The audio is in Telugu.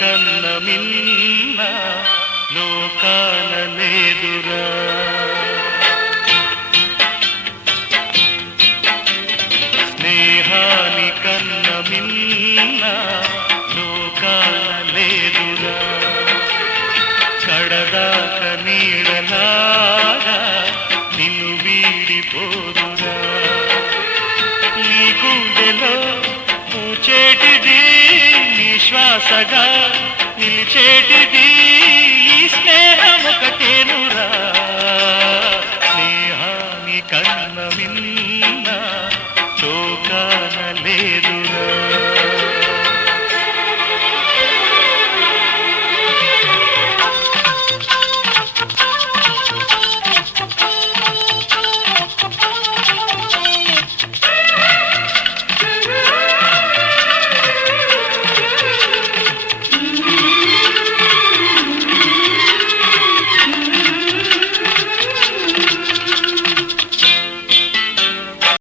కన్న మిన్న లోకాన లేదురా. స్నేహాని కన్న మిన్న లోకాన లేదురా. కడదాక నీడలాగా నిన్ను వీడిపోదురా. నీ గుండెలో పూచేటిది నీ శ్వాసగా నిలిచేటిది ఈ స్నేహం ఒకటేనురా. స్నేహాని కన్న మిన్న లోకాన